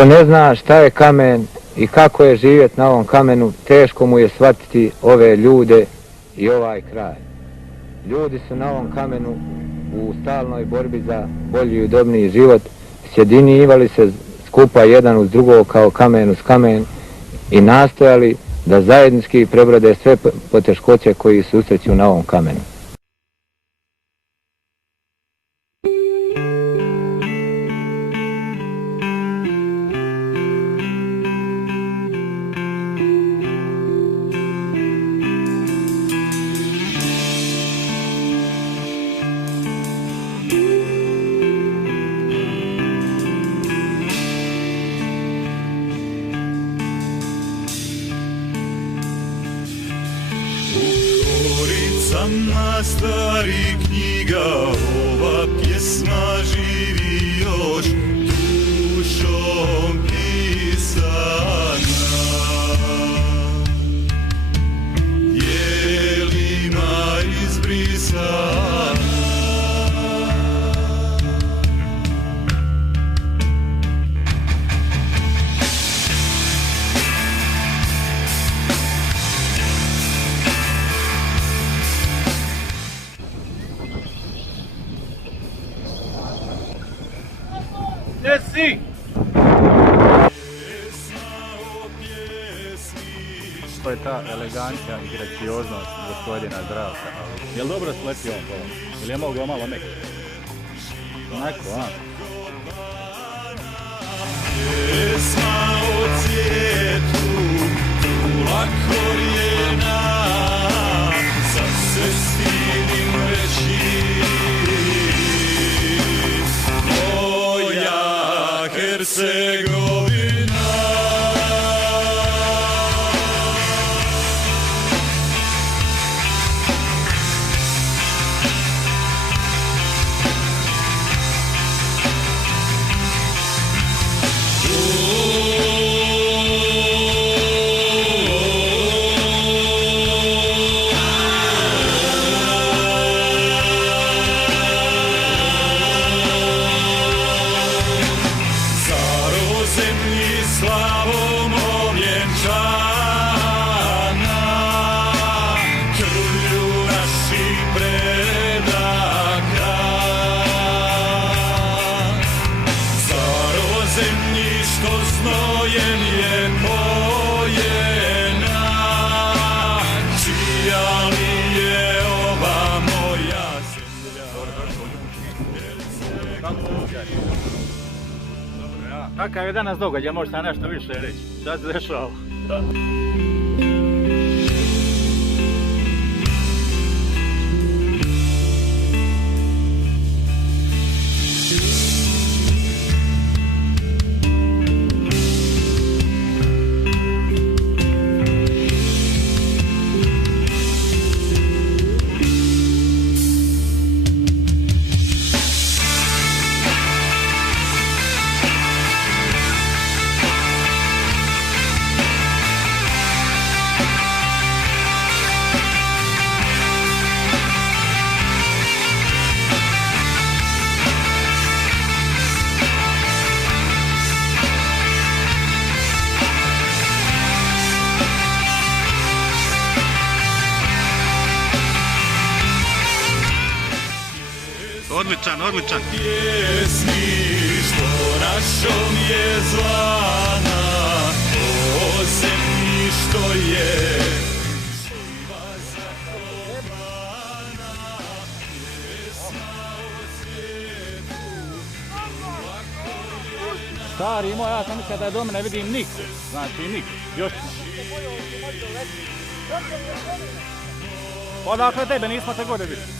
Ko ne zna šta je kamen i kako je živjeti na ovom kamenu, teško mu je shvatiti ove ljude i ovaj kraj. Ljudi su na ovom kamenu u stalnoj borbi za bolji i udobniji život, sjedinjivali se skupa jedan uz drugog kao kamen uz kamen i nastojali da zajednički prebrode sve poteškoće koji susreću na ovom kamenu. Na stari knjiga ova pjesma živi još dušom pisana, dijelima izbrisana. Jesi! To je ta elegancija i gracioznost gospodina Zdravka. Jel dobro sletio on pola? Ili je mogao malo nek? Onako, a? Pjesma o cvijetu, tula korijena, sad se stidim reći. Hercegovina. Slavom ovjenčana, krvlju naših predaka. Starozemlji što znojem je pojena, čija li je ova moja zemlja? Kakav je danas događaj, možeš nam nešto više reći? Šta se dešava? Odličan, odličan. Pjesmi što našom je zvana, o zemlji što je živa zakovana. Pjesma o svijetu, Stari moj, ja sam mislio da je do mene vidim niko. Znači niko, još odakle tebe nismo te gore vidjeli.